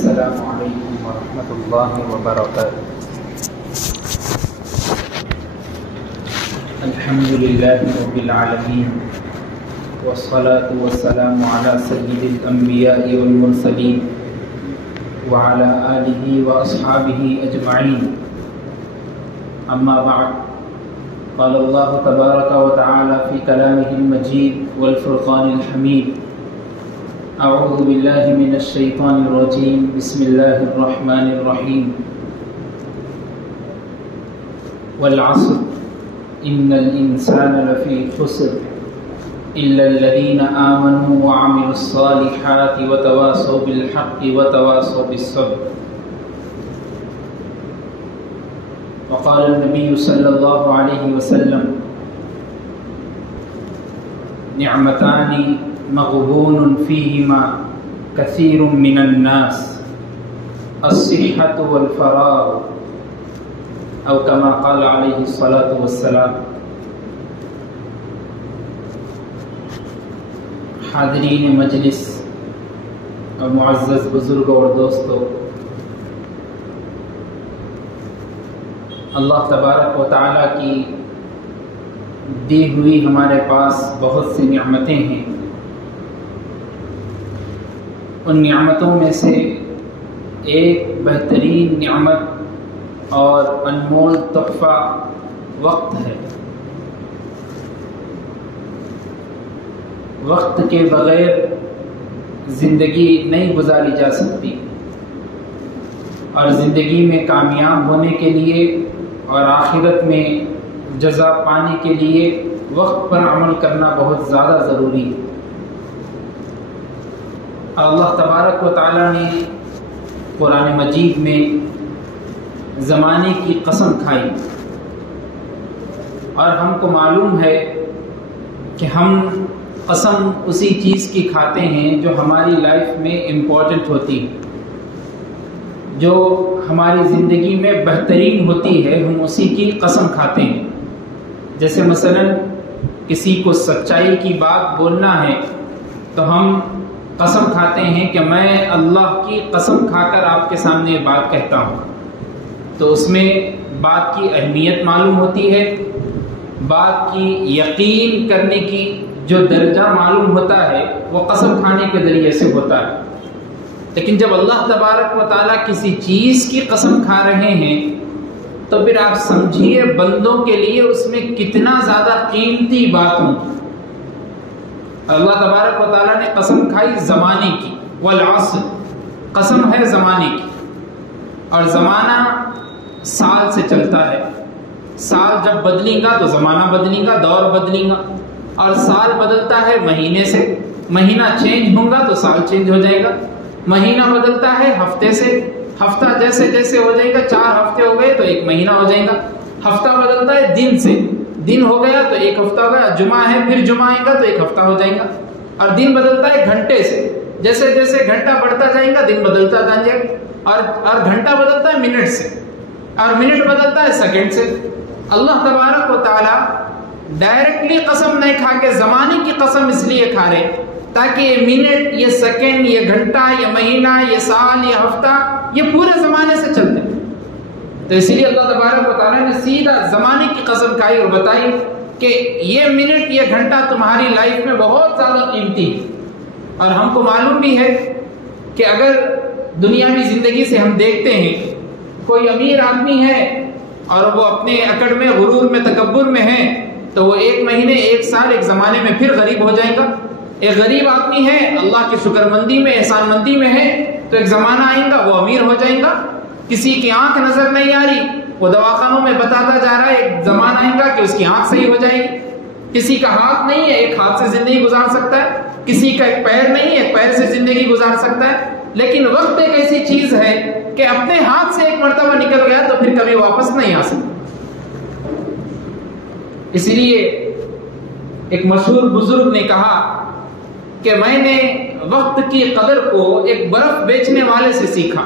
السلام علیکم ورحمۃ اللہ وبرکاتہ۔ الحمد للہ رب العالمین والصلاة والسلام علی سید الانبیاء والمرسلین وعلی آلہ واصحابہ اجمعین، اما بعد، قال اللہ تبارک وتعالی فی کلامہ المجید والفرقان الحمید، اعوذ باللہ من الشیطان الرجیم، بسم اللہ الرحمن الرحیم، والعصر ان الانسان لفی خسر الا الذین آمنوا وعملوا الصالحات وتواصوا بالحق وتواصوا بالصبر۔ وقال النبی صلی اللہ علیہ وسلم، نعمتان مغبون فیہما کثیر من الناس، الصحۃ والفراغ، او کما قال علیہ الصلاۃ والسلام۔ حاضرین مجلس اور معزز بزرگوں اور دوستوں، اللہ تبارک و تعالیٰ کی دی ہوئی ہمارے پاس بہت سی نعمتیں ہیں۔ ان نعمتوں میں سے ایک بہترین نعمت اور انمول تحفہ وقت ہے۔ وقت کے بغیر زندگی نہیں گزاری جا سکتی، اور زندگی میں کامیاب ہونے کے لیے اور آخرت میں جزا پانے کے لیے وقت پر عمل کرنا بہت زیادہ ضروری ہے۔ اللہ تبارک و تعالیٰ نے قرآن مجید میں زمانے کی قسم کھائی، اور ہم کو معلوم ہے کہ ہم قسم اسی چیز کی کھاتے ہیں جو ہماری لائف میں امپورٹنٹ ہوتی ہے، جو ہماری زندگی میں بہترین ہوتی ہے، ہم اسی کی قسم کھاتے ہیں۔ جیسے مثلا کسی کو سچائی کی بات بولنا ہے تو ہم قسم کھاتے ہیں کہ میں اللہ کی قسم کھا کر آپ کے سامنے یہ بات کہتا ہوں، تو اس میں بات کی اہمیت معلوم ہوتی ہے، بات کی یقین کرنے کی جو درجہ معلوم ہوتا ہے وہ قسم کھانے کے ذریعے سے ہوتا ہے۔ لیکن جب اللہ تبارک و تعالیٰ کسی چیز کی قسم کھا رہے ہیں تو پھر آپ سمجھیے بندوں کے لیے اس میں کتنا زیادہ قیمتی بات ہوگی۔ اللہ تبارک و تعالیٰ نے قسم کھائی زمانے کی، والعصر، قسم ہے زمانے کی، اور زمانہ سال سے چلتا ہے۔ سال جب بدلے گا تو زمانہ بدلے گا، دور بدلے گا، اور سال بدلتا ہے مہینے سے، مہینہ چینج ہوگا تو سال چینج ہو جائے گا، مہینہ بدلتا ہے ہفتے سے، ہفتہ جیسے جیسے ہو جائے گا، 4 ہفتے ہو گئے تو 1 مہینہ ہو جائے گا، ہفتہ بدلتا ہے دن سے، دن ہو گیا تو 1 ہفتہ ہو گیا، جمعہ ہے پھر جمعہ آئے گا تو 1 ہفتہ ہو جائے گا، اور دن بدلتا ہے گھنٹے سے، جیسے جیسے گھنٹہ بڑھتا جائے گا دن بدلتا جائے گا، اور گھنٹہ بدلتا ہے منٹ سے، اور منٹ بدلتا ہے سیکنڈ سے۔ اللہ تبارک و تعالی ڈائریکٹلی قسم نہیں کھا کے زمانے کی قسم اس لیے کھا رہے تاکہ یہ منٹ، یہ سیکنڈ، یہ گھنٹہ، یہ مہینہ، یہ سال، یہ ہفتہ، یہ پورے زمانے سے چلتے ہیں۔ تو اسی لیے اللہ تبارک و تعالیٰ نے سیدھا زمانے کی قسم کھائی اور بتائی کہ یہ منٹ، یہ گھنٹہ تمہاری لائف میں بہت زیادہ قیمتی ہے۔ اور ہم کو معلوم بھی ہے کہ اگر دنیاوی زندگی سے ہم دیکھتے ہیں، کوئی امیر آدمی ہے اور وہ اپنے اکڑ میں، غرور میں، تکبر میں ہے، تو وہ 1 مہینے، 1 سال، 1 زمانے میں پھر غریب ہو جائے گا۔ ایک غریب آدمی ہے، اللہ کی شکر مندی میں، احسان مندی میں ہے، تو ایک زمانہ آئے گا وہ امیر ہو جائے گا۔ کسی کی آنکھ نظر نہیں آ رہی، وہ دواخانوں میں بتاتا جا رہا ہے، ایک زمانہ آئے گا کہ اس کی آنکھ صحیح ہو جائے گی۔ کسی کا ہاتھ نہیں ہے، ایک ہاتھ سے زندگی گزار سکتا ہے، کسی کا ایک پیر نہیں ہے، ایک پیر سے زندگی گزار سکتا ہے۔ لیکن وقت ایک ایسی چیز ہے کہ اپنے ہاتھ سے ایک مرتبہ نکل گیا تو پھر کبھی واپس نہیں آ سکتا۔ اسی لیے ایک مشہور بزرگ نے کہا کہ میں نے وقت کی قدر کو ایک برف بیچنے والے سے سیکھا،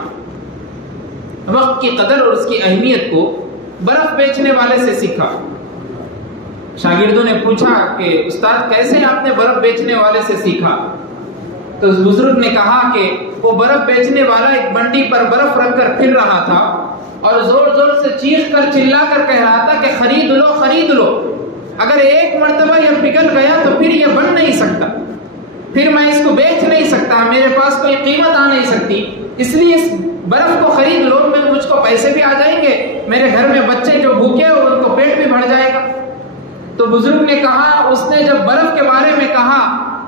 وقت کی قدر اور اس کی اہمیت کو برف بیچنے والے سے سیکھا۔ شاگردوں نے پوچھا کہ استاد کیسے آپ نے برف بیچنے والے سے سیکھا؟ تو تو اس بزرگ نے کہا کہ وہ برف بیچنے والا ایک بنڈی پر برف رکھ کر پھر رہا تھا اور زور زور سے چیخ کر چلا کر کہہ رہا تھا کہ خرید لو خرید لو، اگر ایک مرتبہ یہ پگھل گیا تو پھر یہ بن نہیں سکتا، پھر میں اس کو بیچ نہیں سکتا، میرے پاس کوئی قیمت آ نہیں سکتی، اس لیے اس برف کو خرید لو، مجھ کو پیسے بھی آ جائیں گے، میرے گھر میں بچے جو بھوکے اور ان کو پیٹ بھی بھر جائے گا۔ تو بزرگ نے کہا، اس نے جب برف کے بارے میں کہا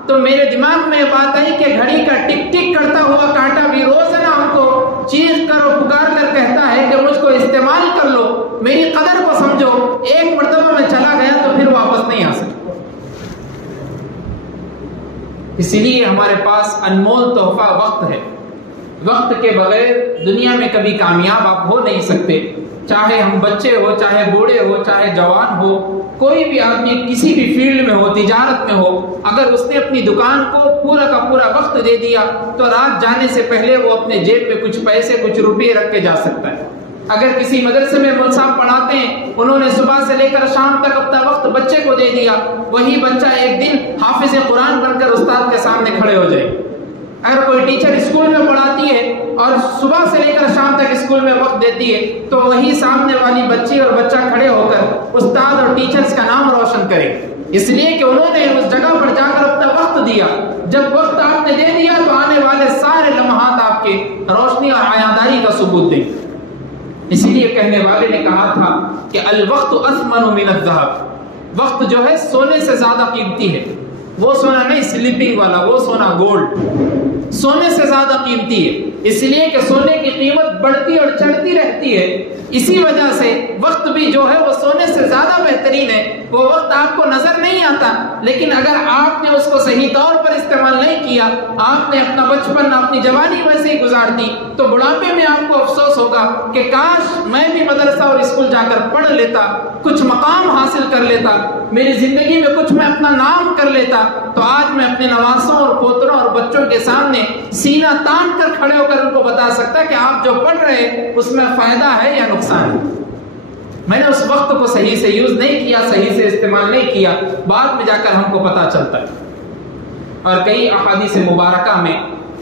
تو میرے دماغ میں یہ بات آئی کہ گھڑی کا ٹک ٹک کرتا ہوا کانٹا بھی روزانہ ہم کو چیخ کر اور پکار کر کہتا ہے کہ مجھ کو استعمال کر لو، میری قدر کو سمجھو، ایک مرتبہ میں چلا گیا تو پھر واپس نہیں آ سکتا۔ اسی لیے ہمارے پاس انمول تحفہ وقت ہے، وقت کے بغیر دنیا میں کبھی کامیاب آپ ہو نہیں سکتے، چاہے ہم بچے ہو، چاہے بوڑھے ہو، چاہے جوان ہو، کوئی بھی آدمی کسی بھی فیلڈ میں ہو، تجارت میں ہو، اگر اس نے اپنی دکان کو پورا کا پورا وقت دے دیا تو رات جانے سے پہلے وہ اپنے جیب میں کچھ پیسے کچھ روپے رکھ کے جا سکتا ہے۔ اگر کسی مدرسے میں مول صاحب پڑھاتے ہیں، انہوں نے صبح سے لے کر شام تک اپنا وقت بچے کو دے دیا، وہی بچہ ایک دن حافظ قرآن بن کر استاد کے سامنے کھڑے ہو جائے۔ اگر کوئی ٹیچر اسکول میں پڑھاتی ہے اور صبح سے لے کر شام تک اسکول میں وقت دیتی ہے تو وہی سامنے والی بچی اور بچہ کھڑے ہو کر استاد اور ٹیچرز کا نام روشن کرے، اس لیے کہ انہوں نے اس جگہ پر جا کر اپنا وقت دیا۔ جب وقت آپ نے دے دیا تو آنے والے سارے لمحات آپ کے روشنی اور حیاداری کا ثبوت دیں۔ اسی لیے کہنے والے نے کہا تھا کہ الوقت اثمن من الذهب، وقت جو ہے سونے سے زیادہ قیمتی ہے، وہ سونا نہیں سلیپنگ والا، وہ سونا گولڈ، سونے سے زیادہ قیمتی ہے، اس لیے کہ سونے کی قیمت بڑھتی اور چڑھتی رہتی ہے، اسی وجہ سے وقت بھی جو ہے وہ سونے سے زیادہ بہترین ہے۔ وہ وقت آپ کو نظر نہیں آتا، لیکن اگر آپ نے اس کو صحیح طور پر استعمال نہیں کیا، آپ نے اپنا بچپن اپنی جوانی ویسے ہی گزار دی تو بڑھاپے میں آپ کو افسوس ہوگا کہ کاش میں بھی مدرسہ اور اسکول جا کر پڑھ لیتا، کچھ مقام حاصل کر لیتا، میری زندگی میں کچھ میں اپنا نام کر لیتا، تو آج میں اپنے نواسوں اور پوتروں اور بچوں کے سامنے سینہ تان کر کھڑے ہو کر ان کو بتا سکتا کہ آپ جو پڑھ رہے اس میں فائدہ ہے یا نقصان ہے۔ میں نے اس وقت کو صحیح سے یوز نہیں کیا، صحیح سے استعمال نہیں کیا، بعد میں جا کر ہم کو پتہ چلتا ہے۔ اور کئی احادیث مبارکہ میں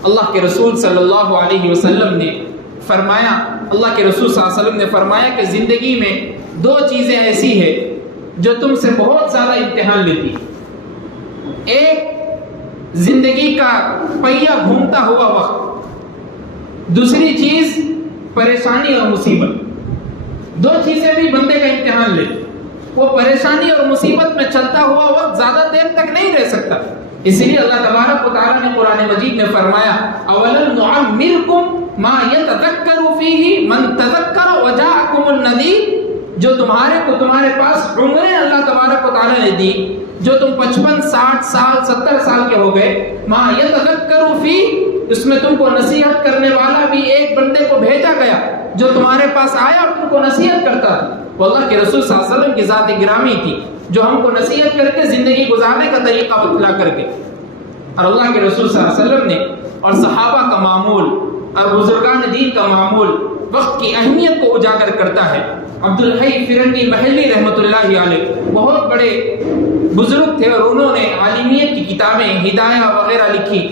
اللہ کے رسول صلی اللہ علیہ وسلم نے فرمایا، اللہ کے رسول صلی اللہ علیہ وسلم نے فرمایا کہ زندگی میں دو چیزیں ایسی ہیں جو تم سے بہت زیادہ امتحان لیتی ہیں۔ ایک زندگی کا پہیہ گھومتا ہوا وقت، دوسری چیز پریشانی اور مصیبت۔ دو چیزیں بھی بندے کا امتحان لے، وہ پریشانی اور مصیبت میں چلتا ہوا وقت زیادہ دیر تک نہیں رہ سکتا، اسی لیے اللہ تبارک و تعالیٰ نے قرآن مجید میں فرمایا اولم نعمرکم ما یتذکر فیہ من تذکر وجاءکم النذیر، جو تمہارے پاس عمریں اللہ تبارک و تعالیٰ نے دی، جو تم 55 60 سال 70 سال کے ہو گئے، ما یتذکر فیہ، اس میں تم کو نصیحت کرنے والا بھی ایک بندے کو بھیجا گیا جو تمہارے پاس آیا اور تم کو نصیحت کرتا تھا۔ وہ اللہ کے رسول صلی اللہ علیہ وسلم کی ذات گرامی تھی جو ہم کو نصیحت کر کے زندگی گزارنے کا طریقہ بتلا کر کے، اور اللہ کے رسول صلی اللہ علیہ وسلم نے اور صحابہ کا معمول اور بزرگان دین کا معمول وقت کی اہمیت کو اجاگر کرتا ہے۔ عبدالحی فرنگی محلی رحمۃ اللہ علیہ بہت بڑے بزرگ تھے اور انہوں نے عالمیت کی کتابیں ہدایہ وغیرہ لکھی۔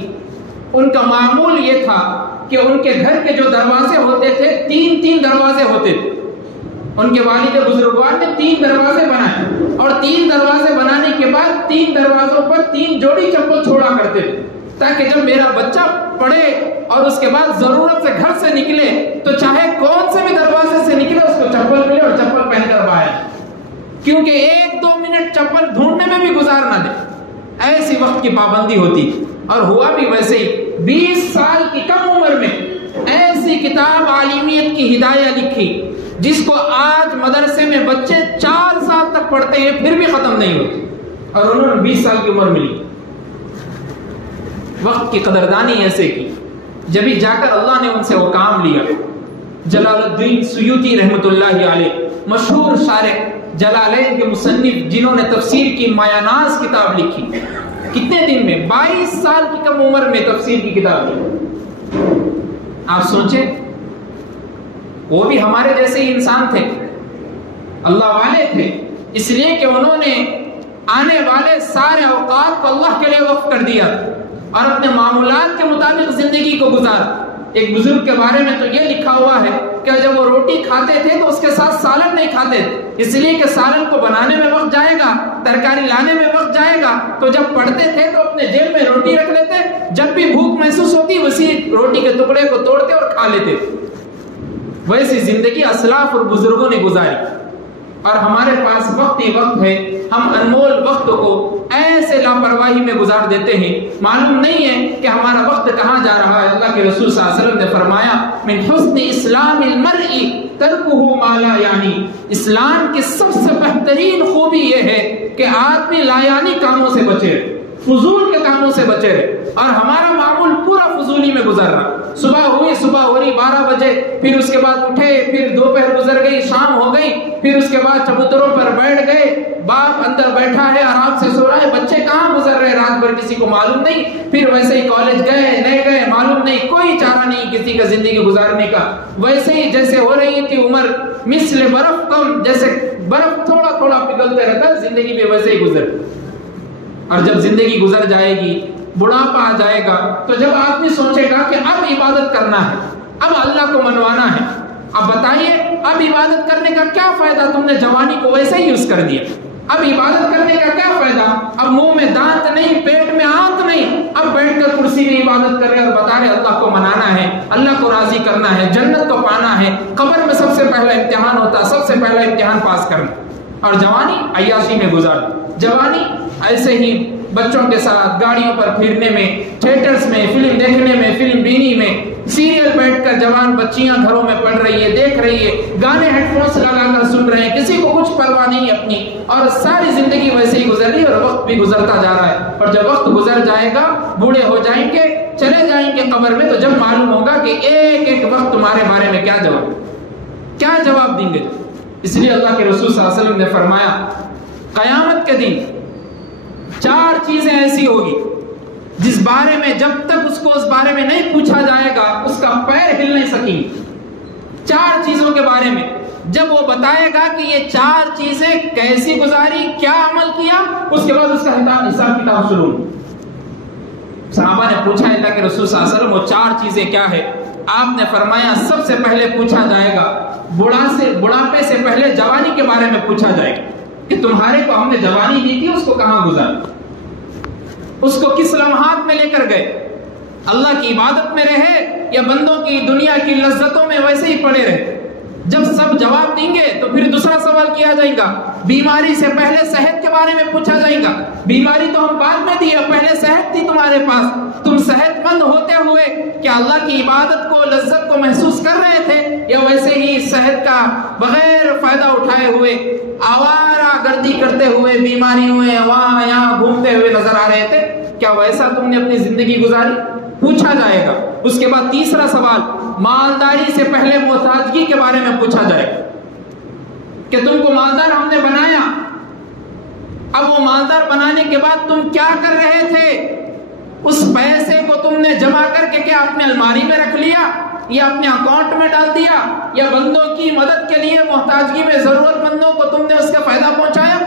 ان کا معمول یہ تھا کہ ان کے گھر کے جو دروازے ہوتے تھے 3 دروازے ہوتے تھے، ان کے والد بزرگوار نے 3 دروازے بنائے اور 3 دروازے بنانے کے بعد 3 دروازوں پر 3 جوڑی چپل چھوڑا کرتے تھے، تاکہ جب میرا بچہ پڑھے اور اس کے بعد ضرورت سے گھر سے نکلے تو چاہے کون سے بھی دروازے سے نکلے اس کو چپل ملے اور چپل پہن کر باہر، کیونکہ 1-2 منٹ چپل ڈھونڈنے میں بھی گزار نہ دے، ایسی وقت کی پابندی ہوتی۔ اور ہوا بھی ویسے ہی، 20 سال کی کم عمر میں ایسی کتاب عالمیت کی ہدایہ لکھی جس کو آج مدرسے میں بچے 4 سال تک پڑھتے ہیں پھر بھی ختم نہیں ہوتی، اور انہوں نے 20 سال کی عمر ملی۔ وقت کی قدردانی ایسے کی، جبھی جا کر اللہ نے ان سے وہ کام لیا۔ جلال الدین سیوطی رحمۃ اللہ علیہ، مشہور شارح جلالین کے مصنف جنہوں نے تفسیر کی مایاناز کتاب لکھی، کتنے دن میں 22 سال کی کم عمر میں تفسیر کی کتاب لکھی۔ آپ سوچیں، وہ بھی ہمارے جیسے ہی انسان تھے، اللہ والے تھے، اس لیے کہ انہوں نے آنے والے سارے اوقات کو اللہ کے لیے وقف کر دیا اور اپنے معمولات کے مطابق زندگی کو گزارا۔ ایک بزرگ کے بارے میں تو یہ لکھا ہوا ہے کہ جب وہ روٹی کھاتے تھے تو اس کے ساتھ سالن نہیں کھاتے تھے، اس لیے کہ سالن کو بنانے میں وقت جائے گا، ترکاری لانے میں وقت جائے گا، تو جب پڑھتے تھے تو اپنے جیب میں روٹی رکھ لیتے، جب بھی بھوک محسوس ہوتی اسی روٹی کے ٹکڑے کو توڑتے اور کھا لیتے۔ ویسی زندگی اسلاف اور بزرگوں نے گزاری، اور ہمارے پاس وقت ہی وقت ہے، ہم انمول وقت کو ایسے لاپرواہی میں گزار دیتے ہیں، معلوم نہیں ہے کہ ہمارا وقت کہاں جا رہا ہے۔ اللہ کے رسول صلی اللہ علیہ وسلم نے فرمایا من حسن اسلام المرء ترکہ ما لا یعنی، اسلام کی سب سے بہترین خوبی یہ ہے کہ آدمی لا یعنی کاموں سے بچے، فضول کے کاموں سے بچے رہے، اور ہمارا معمول پورا فضولی میں گزر رہا۔ صبح ہو رہی 12 بجے، پھر اس کے بعد اٹھے، پھر دوپہر گزر گئی، شام ہو گئی، پھر اس کے بعد چبوتروں پر بیٹھ گئے، باپ اندر بیٹھا ہے آرام سے سو رہا ہے، بچے کہاں گزر رہے رات بھر کسی کو معلوم نہیں، پھر ویسے ہی کالج گئے نہیں گئے معلوم نہیں، کوئی چارہ نہیں کسی کا زندگی گزارنے کا۔ ویسے ہی جیسے ہو رہی تھی عمر مثل برف کم، جیسے برف تھوڑا تھوڑا پگھلتے رہتا، زندگی بھی ویسے ہی گزر۔ اور جب زندگی گزر جائے گی، بڑھاپا آ جائے گا، تو جب آدمی سوچے گا کہ اب عبادت کرنا ہے، اب اللہ کو منوانا ہے، اب بتائیے اب عبادت کرنے کا کیا فائدہ؟ تم نے جوانی کو ویسے ہی یوز کر دیا، اب عبادت کرنے کا کیا فائدہ؟ اب منہ میں دانت نہیں، پیٹ میں آنت نہیں، اب بیٹھ کر کرسی میں عبادت کر رہے اور بتا رہے اللہ کو منانا ہے، اللہ کو راضی کرنا ہے، جنت کو پانا ہے۔ قبر میں سب سے پہلا امتحان ہوتا، سب سے پہلا امتحان پاس کرنا، اور جوانی عیاشی میں گزار، جوانی ایسے ہی بچوں کے ساتھ گاڑیوں پر پھرنے میں، تھیٹرز میں فلم دیکھنے میں، فلم بینی میں، سیریل بیٹھ کر جوان بچیاں گھروں میں پڑھ رہی ہے، دیکھ رہی ہے، گانے ہیڈ فونس لگا کر سن رہے ہیں، کسی کو کچھ پرواہ نہیں اپنی، اور ساری زندگی ویسے ہی گزر رہی ہے اور وقت بھی گزرتا جا رہا ہے۔ اور جب وقت گزر جائے گا، بوڑھے ہو جائیں گے، چلے جائیں گے قبر میں، تو جب معلوم ہوگا کہ ایک ایک وقت تمہارے بارے میں کیا جواب دیں گے۔ اس لیے اللہ کے رسول صلی اللہ علیہ وسلم نے فرمایا قیامت کے دن 4 چیزیں ایسی ہوگی جس بارے میں جب تک اس کو اس بارے میں نہیں پوچھا جائے گا اس کا پیر ہل نہیں سکیں۔ 4 چیزوں کے بارے میں جب وہ بتائے گا کہ یہ 4 چیزیں کیسی گزاری، کیا عمل کیا، اس کے بعد اس کا حساب کتاب شروع۔ صحابہ نے پوچھا اللہ کے رسول صلی اللہ علیہ وسلم وہ 4 چیزیں کیا ہے؟ آپ نے فرمایا سب سے پہلے پوچھا جائے گا بڑھاپے سے پہلے جوانی کے بارے میں پوچھا جائے گا کہ تمہارے کو ہم نے جوانی دی تھی، اس کو کہاں گزارا، اس کو کس لمحات میں لے کر گئے، اللہ کی عبادت میں رہے یا بندوں کی دنیا کی لذتوں میں ویسے ہی پڑے رہے۔ جب سب جواب دیں گے تو پھر دوسرا سوال کیا جائے گا، بیماری سے پہلے صحت کے بارے میں پوچھا جائے گا، بیماری تو ہم بعد میں دی، پہلے صحت تھی تمہارے پاس، تم صحت مند ہوتے ہوئے کیا اللہ کی عبادت کو لذت کو محسوس کر رہے تھے یا ویسے ہی صحت کا بغیر فائدہ اٹھائے ہوئے آوارہ گردی کرتے ہوئے بیماری ہوئے وہاں یہاں گھومتے ہوئے نظر آ رہے تھے؟ کیا ویسا تم نے اپنی زندگی گزاری؟ پوچھا جائے گا۔ اس کے بعد تیسرا سوال مالداری سے پہلے محتاجگی کے بارے میں پوچھا جائے گا کہ تم کو مالدار ہم نے بنایا، اب وہ مالدار بنانے کے بعد تم کیا کر رہے تھے؟ اس پیسے کو تم نے جمع کر کے کیا اپنے الماری میں رکھ لیا یا اپنے اکاؤنٹ میں ڈال دیا یا بندوں کی مدد کے لیے محتاجگی میں ضرورت مندوں کو تم نے اس کا فائدہ پہنچایا؟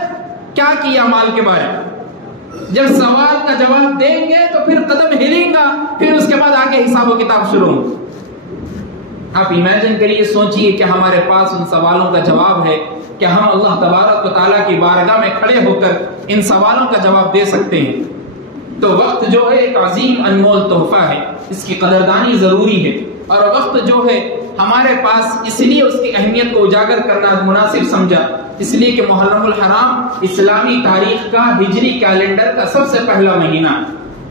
کیا کیا مال کے بارے میں؟ جب سوال کا جواب دیں گے تو پھر قدم ہلیں گا، پھر اس کے بعد آگے حساب و کتاب شروع ہو۔ آپ امیجن کریے، سوچئے کہ ہمارے پاس ان سوالوں کا جواب ہے کہ ہم اللہ تبارک و تعالیٰ کی بارگاہ میں کھڑے ہو کر ان سوالوں کا جواب دے سکتے ہیں۔ تو وقت جو ہے ایک عظیم انمول تحفہ ہے، اس کی قدردانی ضروری ہے، اور وقت جو ہے ہمارے پاس اس لیے اس کی اہمیت کو اجاگر کرنا مناسب سمجھا، اس لیے کہ محرم الحرام اسلامی تاریخ کا ہجری کیلنڈر کا سب سے پہلا مہینہ،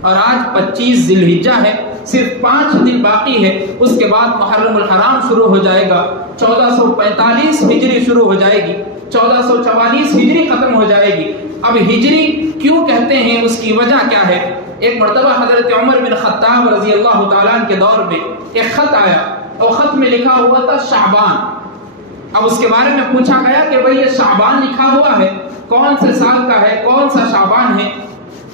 اور آج 25 ذی الحجہ ہے، صرف 5 دن باقی ہے، اس کے بعد محرم الحرام شروع ہو جائے گا، 1445 ہجری شروع ہو جائے گی، 1444 ہجری ختم ہو جائے گی۔ اب ہجری کیوں کہتے ہیں، اس کی وجہ کیا ہے؟ ایک مرتبہ حضرت عمر بن خطاب رضی اللہ تعالیٰ عنہ کے دور میں ایک خط آیا، اور خط میں لکھا ہوا تھا شعبان۔ اب اس کے بارے میں پوچھا گیا کہ بھئی یہ شعبان لکھا ہوا ہے، کون سے سال کا ہے، کون سا شعبان ہے؟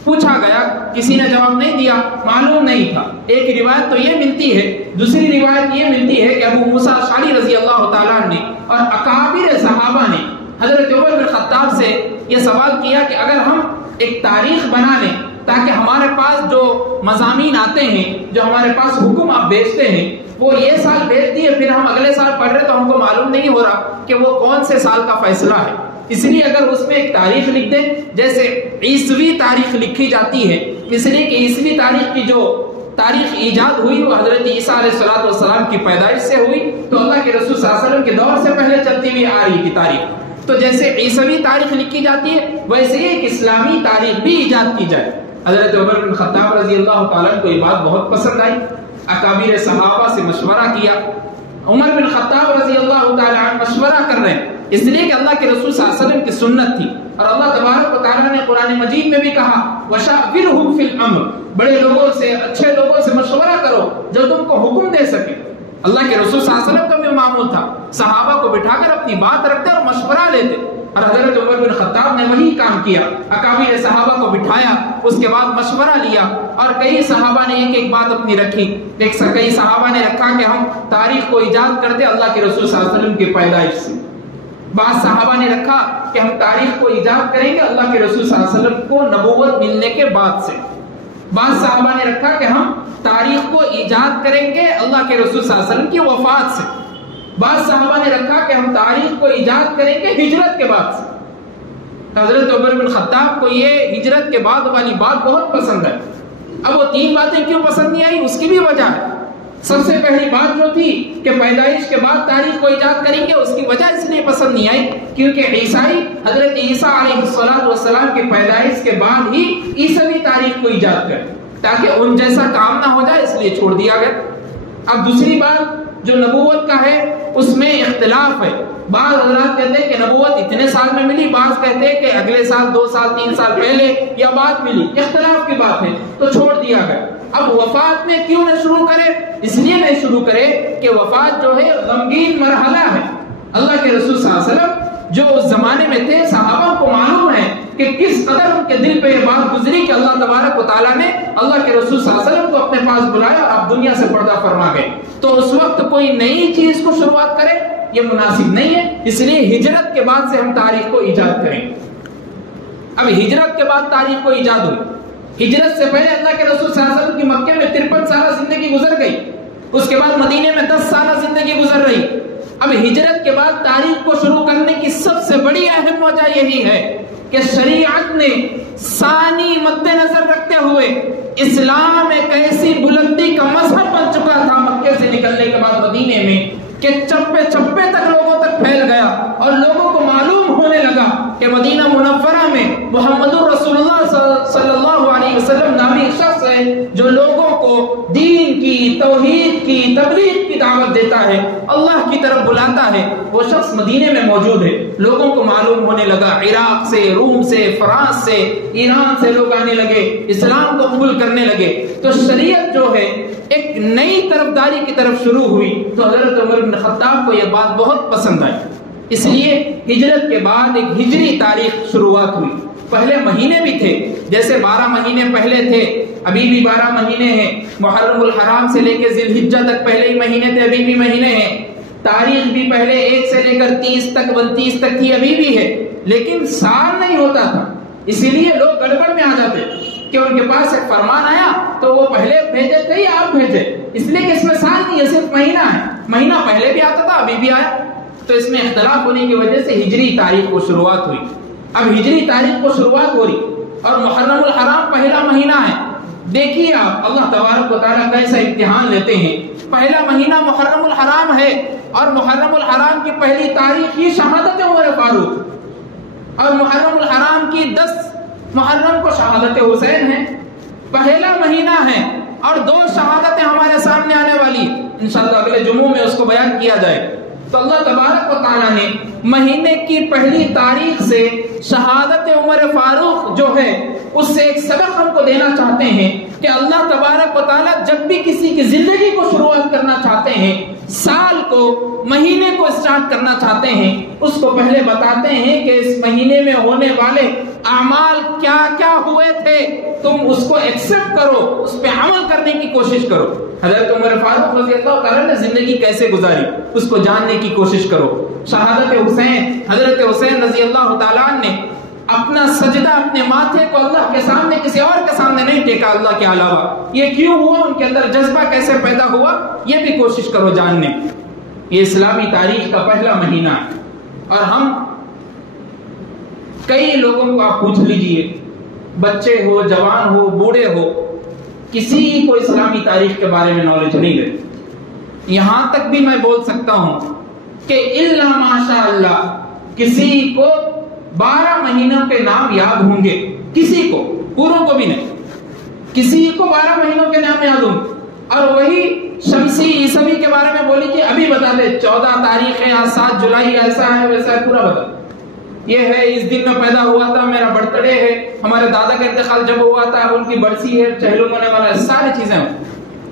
پوچھا گیا، کسی نے جواب نہیں دیا، معلوم نہیں تھا۔ ایک روایت تو یہ ملتی ہے، دوسری روایت یہ ملتی ہے کہ ابو موسیٰ اشعری رضی اللہ تعالیٰ عنہ نے اور اکابر صحابہ نے حضرت عمر بن خطاب سے یہ سوال کیا کہ اگر ہم ایک تاریخ بنا لیں تاکہ ہمارے پاس جو مضامین آتے ہیں، جو ہمارے پاس حکم آپ بیچتے ہیں، وہ یہ سال بیچ دیے، پھر ہم اگلے سال پڑھ رہے تو ہم کو معلوم نہیں ہو رہا کہ وہ کون سے سال کا فیصلہ ہے، اس لیے اگر اس میں ایک تاریخ لکھ دیں، جیسے عیسوی تاریخ لکھی جاتی ہے، اس لیے کہ عیسوی تاریخ کی جو تاریخ ایجاد ہوئی وہ حضرت عیسیٰ علیہ السلام کی پیدائش سے ہوئی، تو اللہ کے رسول صلی اللہ علیہ وسلم کے دور سے پہلے چلتی ہوئی آ رہی تھی تاریخ، تو جیسے عیسوی تاریخ لکھی جاتی ہے ویسے ہی ایک اسلامی تاریخ بھی ایجاد کی جائے۔ حضرت عمر بن خطاب رضی اللہ تعالیٰ کو یہ بات بہت پسند آئی، اکابر صحابہ سے مشورہ کیا۔ عمر بن خطاب رضی اللہ تعالیٰ مشورہ کر رہے ہیں اس لیے کہ اللہ کے رسول صلی اللہ علیہ وسلم کی سنت تھی، اور اللہ تبارک و تعالیٰ نے قرآن مجید میں بھی کہا وَشَاوِرْهُمْ فِي الْأَمْرِ، بڑے لوگوں سے، اچھے لوگوں سے مشورہ کرو جو تم کو حکم دے سکے۔ اللہ کے رسول صلی اللہ علیہ وسلم کا بھی معمول تھا، صحابہ کو بٹھا کر اپنی بات رکھتے اور مشورہ لیتے، اور حضرت عمر بن خطاب نے وہی کام کیا، اکابر صحابہ کو بٹھایا، اس کے بعد مشورہ لیا، اور کئی صحابہ نے ایک ایک بات اپنی رکھی۔ کئی صحابہ نے رکھا کہ ہم تاریخ کو ایجاد کرتے اللہ کے رسول صلی اللہ علیہ وسلم کی پیدائش سے، بعض صحابہ نے رکھا کہ ہم تاریخ کو ایجاد کریں گے اللہ کے رسول صلی اللہ علیہ وسلم کو نبوت ملنے کے بعد سے، بعض صحابہ نے رکھا کہ ہم تاریخ کو ایجاد کریں گے اللہ کے رسول صلی اللہ علیہ وسلم کی وفات سے، بعض صحابہ نے رکھا کہ ہم تاریخ کو ایجاد کریں گے ہجرت کے بعد سے۔ حضرت عمر بن خطاب کو یہ ہجرت کے بعد والی بات بہت پسند ہے۔ اب وہ تین باتیں کیوں پسند نہیں آئی اس کی بھی وجہ ہے۔ سب سے پہلی بات جو تھی کہ پیدائش کے بعد تاریخ کو ایجاد کریں گے، اس کی وجہ اس لیے پسند نہیں آئی کیونکہ عیسائی حضرت عیسیٰ علیہ السلام کی پیدائش کے بعد ہی عیسوی تاریخ کو ایجاد کریں، تاکہ ان جیسا کام نہ ہو جائے، اس لیے چھوڑ دیا گیا۔ اب دوسری بات جو نبوت کا ہے اس میں اختلاف ہے، بعض حضرات کہتے ہیں کہ نبوت اتنے سال میں ملی، بعض کہتے ہیں کہ اگلے سال 2 سال 3 سال پہلے یا بعد ملی، اختلاف کی بات ہے تو چھوڑ دیا گیا۔ اب وفات میں کیوں نہ شروع کرے؟ اس لیے نہیں شروع کرے کہ وفات جو ہے غمگین مرحلہ ہے۔ اللہ کے رسول صلی اللہ علیہ وسلم جو اس زمانے میں تھے، صحابہ کو معلوم ہے کہ کس قدر ان کے دل پہ یہ بات گزری کہ اللہ تبارک و تعالیٰ نے اللہ کے رسول صلی اللہ علیہ وسلم کو اپنے پاس بلایا اور آپ دنیا سے پردہ فرما گئے، تو اس وقت کوئی نئی چیز کو شروعات کرے یہ مناسب نہیں ہے، اس لیے ہجرت کے بعد سے ہم تاریخ کو ایجاد کریں۔ اب ہجرت کے بعد تاریخ کو ایجاد ہوئی، ہجرت سے پہلے اللہ کے رسول صلی اللہ علیہ وسلم کی مکے میں 53 سالہ زندگی گزر گئی، اس کے بعد مدینے میں 10 سالہ زندگی گزر رہی۔ اب ہجرت کے بعد تاریخ کو شروع کرنے کی سب سے بڑی اہم وجہ یہی ہے کہ شریعت نے ثانی مد نظر رکھتے ہوئے اسلام ایک ایسی بلندی کا مذہب بن چکا تھا مکے سے نکلنے کے بعد مدینے میں کہ چپے چپے تک لوگوں تک پھیل گیا، اور لوگوں کو معلوم ہونے لگا کہ مدینہ منورہ میں محمد رسول اللہ صلی اللہ علیہ وسلم نامی شخص ہے جو لوگوں کو دین کی، توحید کی، تبلیغ کی دعوت دیتا ہے، اللہ کی طرف بلاتا ہے، وہ شخص مدینے میں موجود ہے۔ لوگوں کو معلوم ہونے لگا، عراق سے، روم سے، فرانس سے، ایران سے لوگ آنے لگے، اسلام کو قبول کرنے لگے، تو شریعت جو ہے ایک نئی طرفداری کی طرف شروع ہوئی۔ تو حضرت عمر بن خطاب کو یہ بات بہت پسند آئی، اس لیے ہجرت کے بعد ایک ہجری تاریخ شروعات ہوئی۔ پہلے مہینے بھی تھے، جیسے 12 مہینے پہلے تھے، ابھی بھی 12 مہینے ہیں، محرم الحرام سے لے کے ذی الحجہ تک پہلے ہی مہینے تھے، ابھی بھی مہینے ہیں، تاریخ بھی پہلے 1 سے لے کر 30 تک 29 تک تھی، ابھی بھی ہے، لیکن سال نہیں ہوتا تھا، اسی لیے لوگ گڑبڑ میں آ جاتے کہ ان کے پاس ایک فرمان آیا تو وہ پہلے بھیجے تھے یا آپ بھیجے، اس لیے کہ اس میں سال نہیں ہے، صرف مہینہ ہے، مہینہ پہلے بھی آتا تھا ابھی بھی آیا، تو اس میں اختلاف ہونے کی وجہ سے ہجری تاریخ کو شروعات ہوئی۔ اب ہجری تاریخ کو شروعات ہو رہی اور محرم الحرام پہلا مہینہ ہے۔ دیکھیے آپ اللہ تبارک و تعالیٰ کیسا امتحان لیتے ہیں، پہلا مہینہ محرم الحرام ہے، اور محرم الحرام کی پہلی تاریخ ہی شہادت عمر فاروق، اور محرم الحرام کی 10 محرم کو شہادت حسین ہے، پہلا مہینہ ہے، اور 2 شہادتیں ہمارے سامنے آنے والی، انشاءاللہ اگلے جمعوں میں اس کو بیان کیا جائے۔ تو اللہ تبارک و تعالیٰ نے مہینے کی پہلی تاریخ سے شہادت عمر فاروق جو ہے اس سے ایک سبق ہم کو دینا چاہتے ہیں کہ اللہ تبارک و تعالیٰ جب بھی کسی کی زندگی کو شروعات کرنا چاہتے ہیں، سال کو، مہینے کو اسٹارٹ کرنا چاہتے ہیں، اس کو پہلے بتاتے ہیں کہ اس مہینے میں ہونے والے اعمال کیا کیا ہوئے تھے، تم اس کو ایکسپٹ کرو، اس پہ عمل کرنے کی کوشش کرو۔ حضرت عمر فاروق رضی اللہ تعالیٰ نے زندگی کیسے گزاری اس کو جاننے کی کوشش کرو۔ شہادت حسین، حضرت حسین رضی اللہ تعالیٰ نے اپنا سجدہ اپنے ماتھے کو اللہ کے سامنے کسی اور کے سامنے نہیں ٹیکا اللہ کے علاوہ، یہ کیوں ہوا؟ ان کے اندر جذبہ کیسے پیدا ہوا؟ یہ بھی کوشش کرو جاننے۔ یہ اسلامی تاریخ کا پہلا مہینہ ہے، اور ہم کئی لوگوں کو آپ پوچھ لیجئے، بچے ہو، جوان ہو، بوڑھے ہو، کسی کو اسلامی تاریخ کے بارے میں نالج نہیں رہتی۔ یہاں تک بھی میں بول سکتا ہوں کہ الا ماشاء اللہ کسی کو 12 مہینوں کے نام یاد ہوں گے، کسی کو، پوروں کو بھی نہیں، کسی کو 12 مہینوں کے نام یاد ہوں گے۔ اور وہی شمسی عیسوی کے بارے میں بولی کہ ابھی بتا دے 14 تاریخ ہے یا 7 جولائی، ایسا ہے ویسا ہے، پورا بتا، یہ ہے اس دن میں پیدا ہوا تھا، میرا برتھ ڈے ہے، ہمارے دادا کا انتقال جب ہوا تھا، ان کی برسی ہے، چہلم ہونے والا، ساری چیزیں ہوں۔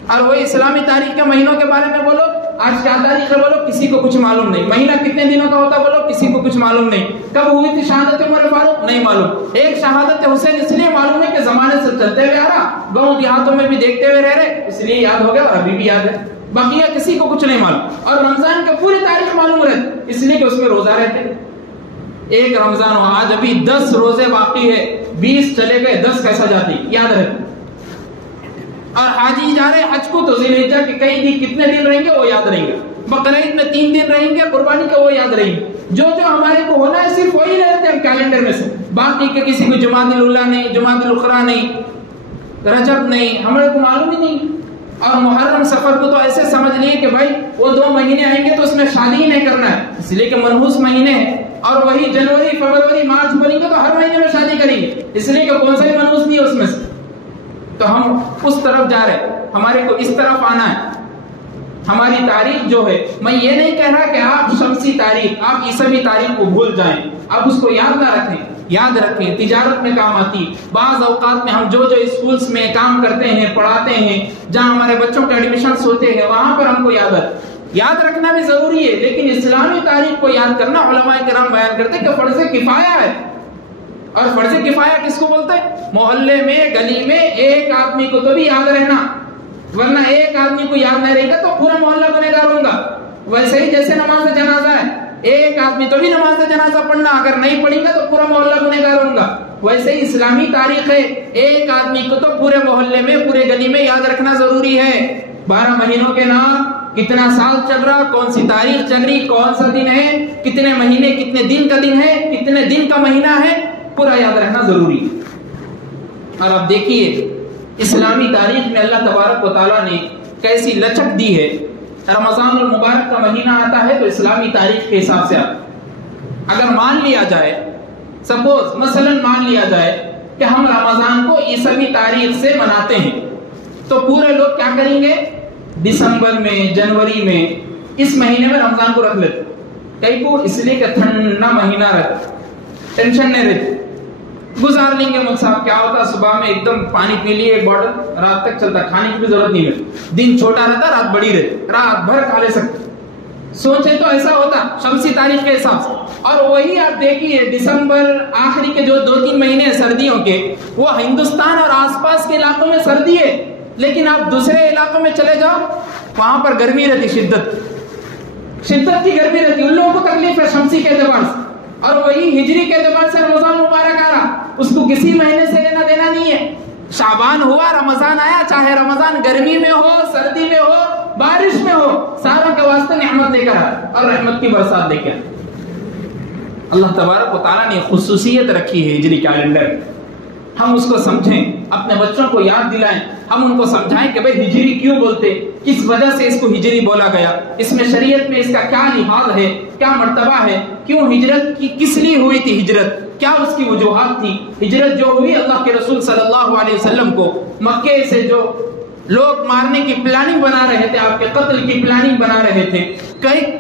اور وہی اسلامی تاریخ کے مہینوں کے بارے میں بولو، آج کیا تاریخ ہے بولو، کسی کو کچھ معلوم نہیں، مہینہ کتنے دنوں کا ہوتا بولو، کسی کو کچھ معلوم نہیں، کب ہوئی تھی شہادت عمر فاروق نہیں معلوم۔ ایک شہادت حسین اس لیے معلوم ہے کہ زمانے سے چلتے ہوئے آ رہا، گاؤں دیہاتوں میں بھی دیکھتے ہوئے رہ رہے، اس لیے یاد ہو گیا اور ابھی بھی یاد ہے، بقیہ کسی کو کچھ نہیں معلوم۔ اور رمضان کے پوری تاریخ معلوم رہتی اس لیے کہ اس میں روزہ رہتے، ایک رمضان ہوا، آج ابھی 10 روزے باقی ہے، 20 چلے گئے، 10 کیسا جاتی یاد رہتے۔ اور حاجی جا رہے حج کو تو ذی الحجہ کے کئی دن کتنے دن رہیں گے وہ یاد رہیں گے، بقرعید میں 3 دن رہیں گے، قربانی کے وہ یاد رہیں گے، جو ہمارے کو ہونا ہے صرف وہی رہتے ہیں کیلنڈر میں سے، باقی کے کسی کو جمادی الاولیٰ نہیں، جمادی الاخری نہیں، رجب نہیں، ہمارے کو معلوم ہی نہیں۔ اور محرم سفر کو تو ایسے سمجھ لیے کہ بھائی وہ 2 مہینے آئیں گے تو اس میں شادی ہی نہیں کرنا ہے، اس لیے کہ منحوس مہینے ہیں، اور وہی جنوری، فروری، مارچ بولیں گے تو ہر مہینے میں شادی کریں گے، اس لیے کہ کون سا ہی منحوس نہیں ہے اس میں سے۔ تو ہم اس طرف جا رہے، ہمارے کو اس طرف آنا ہے۔ ہماری تاریخ جو ہے، میں یہ نہیں کہہ رہا کہ آپ شمسی تاریخ، آپ عیسوی تاریخ کو بھول جائیں، آپ اس کو یاد نہ رکھیں، یاد رکھیں، تجارت میں کام آتی۔ بعض اوقات میں ہم جو اسکولز میں کام کرتے ہیں، پڑھاتے ہیں، جہاں ہمارے بچوں کے ایڈمیشنز ہوتے ہیں، وہاں پر ہم کو یاد رکھنا بھی ضروری ہے، لیکن اسلامی تاریخ کو یاد کرنا، علماء کرام بیان کرتے ہیں کہ فرض کفایہ ہے۔ اور فرض کفایہ کس کو بولتے ہیں؟ محلے میں، گلی میں ایک آدمی کو تو بھی یاد رہنا، ورنہ ایک آدمی کو یاد نہیں رہے گا تو پورا محلہ گنہگار ہوگا۔ ویسے ہی جیسے نماز جنازہ ہے، ایک آدمی تو بھی نماز جنازہ پڑھنا، اگر نہیں پڑھیں گا تو پورا محلہ گنہگار ہوگا۔ ویسے ہی اسلامی تاریخ ہے، ایک آدمی کو تو پورے محلے میں، پورے گلی میں یاد رکھنا ضروری ہے۔ 12 مہینوں کے نام، کتنا سال چل رہا، کون سی تاریخ چل رہی، کون سا دن ہے، کتنے مہینے، کتنے دن کا دن ہے، کتنے دن کا مہینہ ہے، پورا یاد رکھنا ضروری ہے۔ اور اب دیکھیے اسلامی تاریخ میں اللہ تبارک و تعالیٰ نے کیسی لچک دی ہے۔ رمضان المبارک کا مہینہ آتا ہے تو اسلامی تاریخ کے حساب سے اگر مان لیا جائے، سپوز مثلا مان لیا جائے کہ ہم رمضان کو عیسوی تاریخ سے مناتے ہیں، تو پورے لوگ کیا کریں گے؟ دسمبر میں، جنوری میں، اس مہینے میں رمضان کو رکھ لیتے، کئی کو اس لیے کہ ٹھنڈا مہینہ رہتا، ٹینشن نہیں رہتی، گزار لیں گے۔ مجھ صاحب کیا ہوتا، صبح میں ایک دم پانی پی لیے ایک بوتل، رات تک چلتا، کھانے کی بھی ضرورت نہیں رہتی، دن چھوٹا رہتا، رات بڑی رہتی، رات بھر کھا لے سکتے۔ سوچے تو ایسا ہوتا شمسی تاریخ کے حساب سے۔ اور وہی آپ دیکھیے دسمبر آخری کے جو 2-3 مہینے ہیں سردیوں کے، وہ ہندوستان اور آس پاس کے علاقوں میں سردی ہے، لیکن آپ دوسرے علاقوں میں چلے جاؤ، وہاں پر گرمی رہتی، شدت کی گرمی رہتی، ان لوگوں کو تکلیف ہے شمسی کے اعتبار سے۔ اور وہی ہجری کے اعتبار سے رمضان مبارک آ رہا، اس کو کسی مہینے سے لینا دینا نہیں ہے۔ شعبان ہوا، رمضان آیا، چاہے رمضان گرمی میں ہو، سردی میں ہو، بارش میں ہو، ساروں کے واسطے نعمت لے کر آ اور رحمت کی برسات لے کر۔ اللہ تبارک و تعالیٰ نے خصوصیت رکھی ہے ہجری کیلنڈر، ہم اس کو سمجھیں، اپنے بچوں کو یاد دلائیں، ہم ان کو سمجھائیں کہ بھئی ہجری کیوں بولتے، کس وجہ سے اس کو ہجری بولا گیا، اس میں شریعت میں اس کا کیا لحاظ ہے، کیا مرتبہ ہے، کیوں ہجرت کی، کس لیے ہوئی تھی ہجرت، کیا اس کی وجوہات تھی۔ ہجرت جو ہوئی اللہ کے رسول صلی اللہ علیہ وسلم کو مکے سے جو لوگ مارنے کی پلاننگ بنا رہے تھے، آپ کے قتل کی پلاننگ بنا رہے تھے،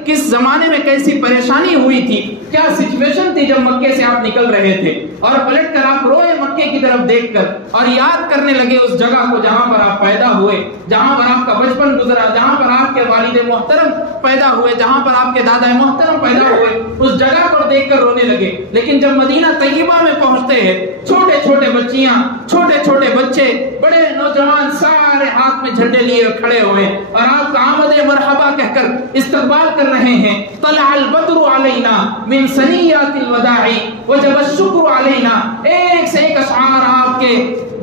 کس زمانے میں کیسی پریشانی ہوئی تھی، کیا سچویشن تھی جب مکے سے آپ نکل رہے تھے، اور پلٹ کر آپ روئے مکے کی طرف دیکھ کر اور یاد کرنے لگے اس جگہ کو جہاں پر آپ پیدا ہوئے، جہاں پر آپ کا بچپن گزرا، جہاں پر آپ کے والد محترم پیدا ہوئے، جہاں پر آپ کے دادا محترم پیدا ہوئے، اس جگہ کو دیکھ کر رونے لگے۔ لیکن جب مدینہ طیبہ میں پہنچتے ہیں، چھوٹے چھوٹے بچیاں، چھوٹے چھوٹے بچے، بڑے نوجوان سارے ہاتھ میں جھنڈے لیے کھڑے ہوئے اور آپ کا آمد مرحبا کہہ کر استقبال کر رہے ہیں۔ طلع البدر علینا من ثنیات الوداع وجب الشکر علینا، ایک سے ایک اشعار آپ کے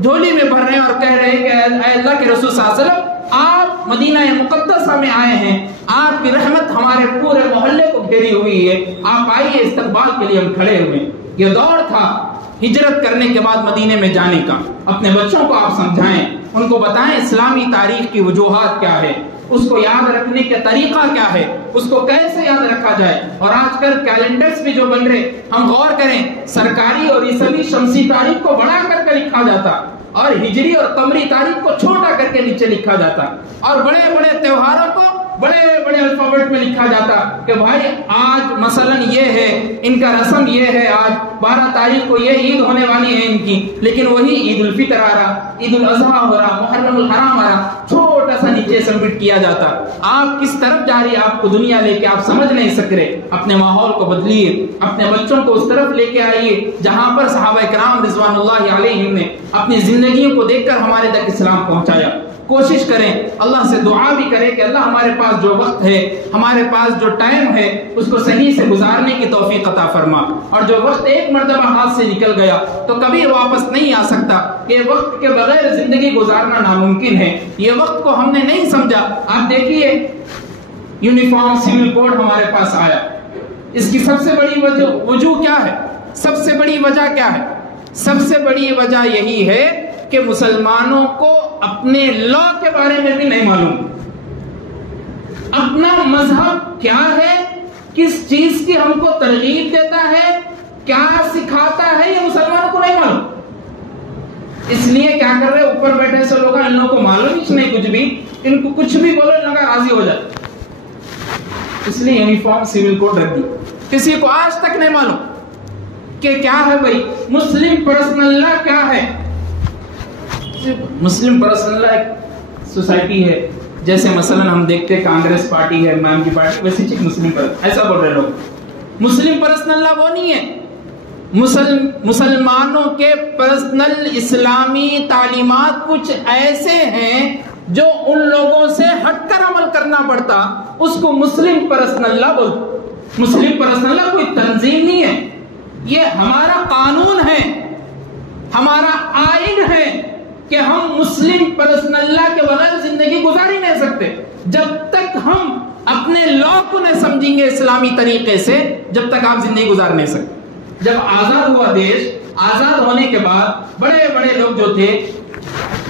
جھولی میں بھر رہے ہیں اور کہہ رہے ہیں کہ اے اللہ کے رسول صلی اللہ علیہ وسلم، آپ مدینہ مقدسہ میں آئے ہیں، آپ کی رحمت ہمارے پورے محلے کو گھیری ہوئی ہے، آپ آئیے، استقبال کے لیے ہم کھڑے ہوئے۔ یہ دور تھا ہجرت کرنے کے بعد مدینے میں جانے کا۔ اپنے بچوں کو آپ سمجھائیں، ان کو بتائیں اسلامی تاریخ کی وجوہات کیا ہے، اس کو یاد رکھنے کا طریقہ کیا ہے، اس کو کیسے یاد رکھا جائے۔ اور آج کل کیلنڈرز بھی جو بن رہے، ہم غور کریں، سرکاری اور عیسوی شمسی تاریخ کو بڑا کر کے لکھا جاتا اور ہجری اور قمری تاریخ کو چھوٹا کر کے نیچے لکھا جاتا، اور بڑے بڑے تہواروں کو بڑے بڑے الفابیٹ میں لکھا جاتا کہ بھائی آج مثلا یہ ہے، ان کا رسم یہ ہے، آج 12 تاریخ کو یہ عید ہونے والی ہے ان کی، لیکن وہی عید الفطر آ رہا، عید الاضحیٰ ہو رہا، محرم الحرام آ رہا، چھوٹا سا نیچے سبمٹ کیا جاتا۔ آپ کس طرف جا رہی ہے آپ کو دنیا لے کے، آپ سمجھ نہیں سک رہے۔ اپنے ماحول کو بدلیے، اپنے بچوں کو اس طرف لے کے آئیے جہاں پر صحابہ کرام رضوان اللہ علیہم نے اپنی زندگیوں کو دیکھ کر ہمارے تک اسلام پہنچایا۔ کوشش کریں، اللہ سے دعا بھی کریں کہ اللہ ہمارے پاس جو وقت ہے، ہمارے پاس جو ٹائم ہے، اس کو صحیح سے گزارنے کی توفیق عطا فرما، اور جو وقت ایک مرتبہ ہاتھ سے نکل گیا تو کبھی واپس نہیں آ سکتا۔ یہ وقت کے بغیر زندگی گزارنا ناممکن ہے، یہ وقت کو ہم نے نہیں سمجھا۔ آپ دیکھیے یونیفارم سول کوڈ ہمارے پاس آیا، اس کی سب سے بڑی وجہ کیا ہے؟ سب سے بڑی وجہ کیا ہے؟ سب سے بڑی وجہ یہی ہے کہ مسلمانوں کو اپنے لا کے بارے میں بھی نہیں معلوم، اپنا مذہب کیا ہے، کس چیز کی ہم کو ترغیب دیتا ہے، کیا سکھاتا ہے، یہ مسلمانوں کو نہیں معلوم۔ اس لیے کیا کر رہے، اوپر بیٹھے سے لوگ، ان لوگوں کو معلوم ہی نہیں کچھ بھی، ان کو کچھ بھی بولو ان کا راضی ہو جائے، اس لیے یونیفارم سول کوڈ رکھ دی۔ کسی کو آج تک نہیں معلوم کہ کیا ہے بھائی مسلم پرسنل لا کیا ہے۔ مسلم پرسنل لا ایک سوسائٹی ہے، جیسے مثلا ہم دیکھتے کانگریس پارٹی ہے، امام کی پارٹی، ویسی چیز مسلم پرسنل، ایسا بول رہے لوگ۔ مسلم پرسنل لا وہ نہیں ہے، مسلمانوں کے پرسنل اسلامی تعلیمات کچھ ایسے ہیں جو ان لوگوں سے ہٹ کر عمل کرنا پڑتا، اس کو مسلم پرسنل لا بولتے۔ مسلم پرسنل لا کوئی تنظیم نہیں ہے، یہ ہمارا قانون ہے، ہمارا آئین ہے کہ ہم مسلم پرسنل لا کے بغیر زندگی گزار ہی نہیں سکتے۔ جب تک ہم اپنے لا کو نہیں سمجھیں گے اسلامی طریقے سے، جب تک آپ زندگی گزار نہیں سکتے۔ جب آزاد ہوا دیش، آزاد ہونے کے بعد بڑے بڑے لوگ جو تھے،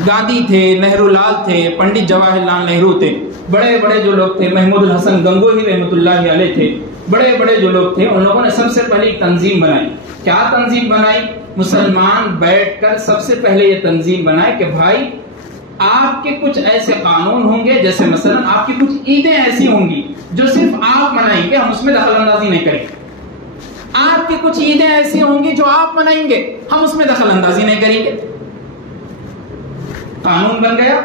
گاندھی تھے، نہرو لال تھے، پنڈت جواہر لال نہرو تھے، بڑے بڑے جو لوگ تھے، محمود الحسن گنگوہی رحمۃ اللہ علیہ تھے، بڑے بڑے جو لوگ تھے، ان لوگوں نے سب سے پہلے تنظیم بنائی۔ کیا تنظیم بنائی؟ مسلمان بیٹھ کر سب سے پہلے یہ تنظیم بنائے کہ بھائی آپ کے کچھ ایسے قانون ہوں گے، جیسے مثلا آپ کی کچھ عیدیں ایسی ہوں گی جو صرف آپ منائیں گے، ہم اس میں دخل اندازی نہیں کریں گے۔ آپ کی کچھ عیدیں ایسی ہوں گی جو آپ منائیں گے، ہم اس میں دخل اندازی نہیں کریں گے۔ قانون بن گیا،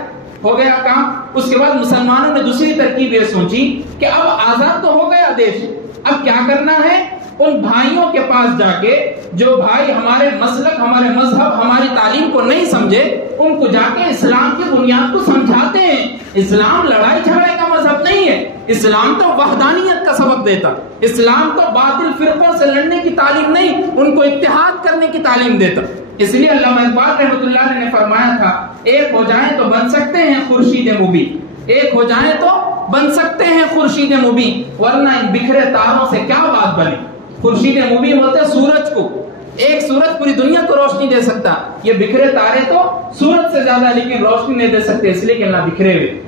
ہو گیا کام۔ اس کے بعد مسلمانوں نے دوسری ترکیب یہ سوچی کہ اب آزاد تو ہو گیا دیش، اب کیا کرنا ہے؟ ان بھائیوں کے پاس جا کے جو بھائی ہمارے مسلک، ہمارے مذہب، ہماری تعلیم کو نہیں سمجھے، ان کو جا کے اسلام کی بنیاد کو سمجھاتے ہیں۔ اسلام لڑائی جھگڑے کا مذہب نہیں ہے، اسلام تو وحدانیت کا سبق دیتا، اسلام تو باطل فرقوں سے لڑنے کی تعلیم نہیں، ان کو اتحاد کرنے کی تعلیم دیتا۔ اس لیے علامہ اقبال رحمۃ اللہ علیہ نے فرمایا تھا، ایک ہو جائیں تو بن سکتے ہیں خورشید مبین، ایک ہو جائیں تو بن سکتے ہیں خورشید مبین، ورنہ ان بکھرے تاروں سے کیا بات بنے۔ خورشید مبین بولتے ہیں سورج کو، ایک سورج پوری دنیا کو روشنی دے سکتا، یہ بکھرے تارے تو سورج سے زیادہ لیکن روشنی نہیں دے سکتے، اس لیے کہ اللہ بکھرے ہوئے۔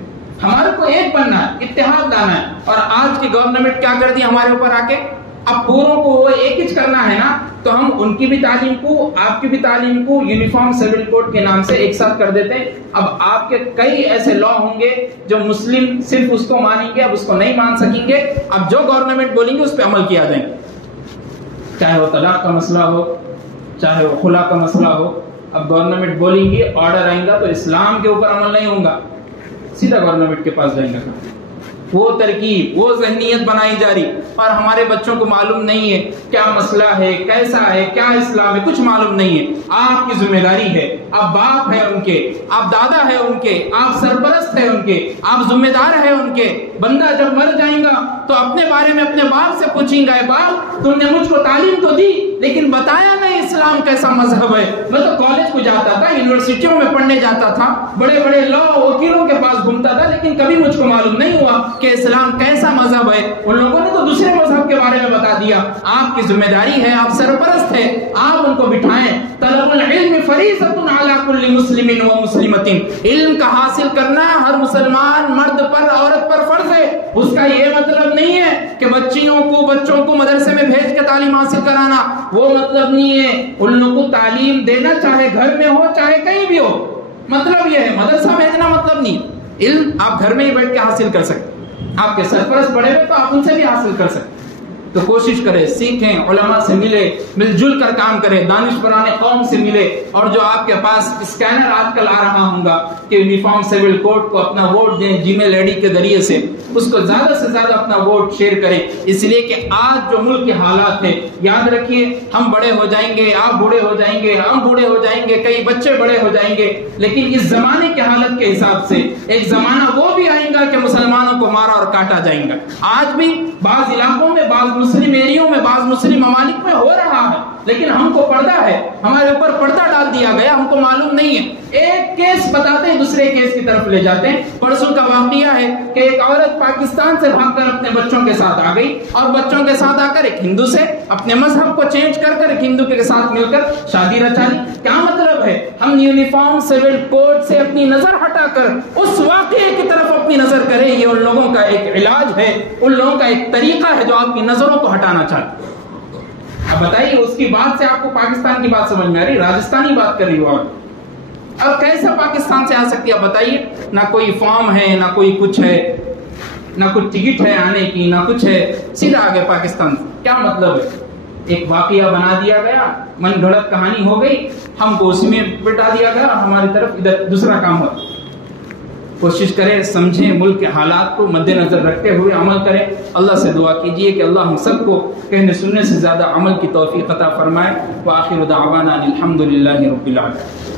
ہمارے کو ایک بننا ہے، اتحاد لانا ہے۔ اور آج کی گورنمنٹ کیا کر دی ہمارے اوپر آ کے؟ اب پوروں کو وہ ایک ہی کرنا ہے نا، تو ہم ان کی بھی تعلیم کو، آپ کی بھی تعلیم کو یونیفارم سول کوڈ کے نام سے ایک ساتھ کر دیتے ہیں۔ اب آپ کے کئی ایسے لا ہوں گے جو مسلم صرف اس کو مانیں گے، اب اس کو نہیں مان سکیں گے، اب جو گورنمنٹ بولیں گے اس پہ عمل کیا جائیں گے، چاہے وہ طلاق کا مسئلہ ہو، چاہے وہ خلا کا مسئلہ ہو۔ اب گورنمنٹ بولیں گی، آرڈر آئیں گا تو اسلام کے اوپر عمل نہیں ہوگا، سیدھا گورنمنٹ کے پاس جائیں گا۔ وہ ترکیب، وہ ذہنیت بنائی جا رہی، اور ہمارے بچوں کو معلوم نہیں ہے کیا مسئلہ ہے، کیسا ہے، کیا اسلام ہے، کچھ معلوم نہیں ہے۔ آپ کی ذمہ داری ہے، آپ باپ ہے ان کے، آپ دادا ہے ان کے، آپ سرپرست ہے ان کے، آپ ذمہ دار ہے ان کے۔ بندہ جب مر جائیں گا تو اپنے بارے میں اپنے باپ سے پوچھیں گا، باپ تم نے مجھ کو تعلیم تو دی لیکن بتایا نہیں اسلام کیسا مذہب ہے۔ میں تو کالج کو جاتا تھا، یونیورسٹیوں میں پڑھنے جاتا تھا، بڑے بڑے لا وکیلوں کے پاس گھومتا تھا، لیکن کبھی مجھ کو معلوم نہیں ہوا کہ اسلام کیسا مذہب ہے۔ ان لوگوں نے تو دوسرے مذہب کے بارے میں بتا دیا۔ آپ کی ذمہ داری ہے، آپ سرپرست ہے، آپ ان کو بٹھائیں۔ طلب العلم فریضۃ علی کل مسلم و مسلمۃ، علم کا حاصل کرنا ہر مسلمان مرد پر عورت پر فرض ہے۔ اس کا یہ مطلب نہیں ہے کہ بچوں کو مدرسے میں بھیج کے تعلیم حاصل کرانا، وہ مطلب نہیں ہے۔ ان لوگوں کو تعلیم دینا چاہے گھر میں ہو چاہے کہیں بھی ہو، مطلب یہ ہے۔ مدرسہ بھیجنا مطلب نہیں، علم آپ گھر میں ہی بیٹھ کے حاصل کر سکتے، آپ کے سرپرست بڑے ہوئے تو آپ ان سے بھی حاصل کر سکتے۔ تو کوشش کریں، سیکھیں، علماء سے ملے، مل جل کر کام کریں، دانشوران قوم سے ملے، اور جو آپ کے پاس اسکینر آج کل آ رہا ہوگا کہ یونیفارم سول کوڈ کو اپنا ووٹ دیں جی میل آئی ڈی کے ذریعے سے، اس کو زیادہ سے زیادہ اپنا ووٹ شیئر کریں، اس لیے کہ آج جو ملک کے حالات ہیں، یاد رکھیے ہم بڑے ہو جائیں گے، آپ بوڑھے ہو جائیں گے، ہم بوڑھے ہو جائیں گے، کئی بچے بڑے ہو جائیں گے، لیکن اس زمانے کے حالت کے حساب سے ایک زمانہ وہ بھی آئے گا کہ مسلمانوں کو مارا اور کاٹا جائے گا۔ آج بھی بعض علاقوں میں، بعض مسلم ایریوں میں، بعض مسلم ممالک میں ہو رہا ہے، لیکن ہم کو پردہ ہے، ہمارے اوپر پردہ ڈال دیا گیا، ہم کو معلوم نہیں ہے۔ ایک کیس بتاتے ہیں دوسرے کیس کی طرف لے جاتے ہیں۔ پرسوں کا واقعہ ہے کہ ایک عورت پاکستان سے بھاگ کر اپنے بچوں کے ساتھ آ گئی، اور بچوں کے ساتھ آ کر ایک ہندو سے اپنے مذہب کو چینج کر کر ایک ہندو کے ساتھ مل کر شادی رچا لی۔ کیا مطلب ہے؟ ہم یونیفارم سول کوڈ سے اپنی نظر ہٹا کر اس واقعے کی طرف اپنی نظر کریں۔ یہ ان لوگوں کا ایک علاج ہے، ان لوگوں کا ایک طریقہ ہے جو آپ کی نظروں کو ہٹانا چاہتے ہیں۔ اب بتائیے اس کی بات سے آپ کو پاکستان کی بات سمجھ میں آ رہی، راجستھانی بات کر رہی ہو آپ، اب کیسا پاکستان سے آ سکتی ہے؟ اب بتائیے، نہ کوئی فارم ہے، نہ کوئی کچھ ہے، نہ کچھ ٹکٹ ہے آنے کی، نہ کچھ ہے، سیدھا آ گئے پاکستان سے۔ کیا مطلب ہے؟ ایک واقعہ بنا دیا گیا، من گھڑت کہانی ہو گئی، ہم کو اسی میں بٹا دیا گیا، اور ہماری طرف ادھر دوسرا کام ہوا۔ کوشش کریں، سمجھیں، ملک کے حالات کو مد نظر رکھتے ہوئے عمل کریں۔ اللہ سے دعا کیجئے کہ اللہ ہم سب کو کہنے سننے سے زیادہ عمل کی توفیق عطا فرمائے۔ وآخر دعوانا الحمد للہ رب العالمین۔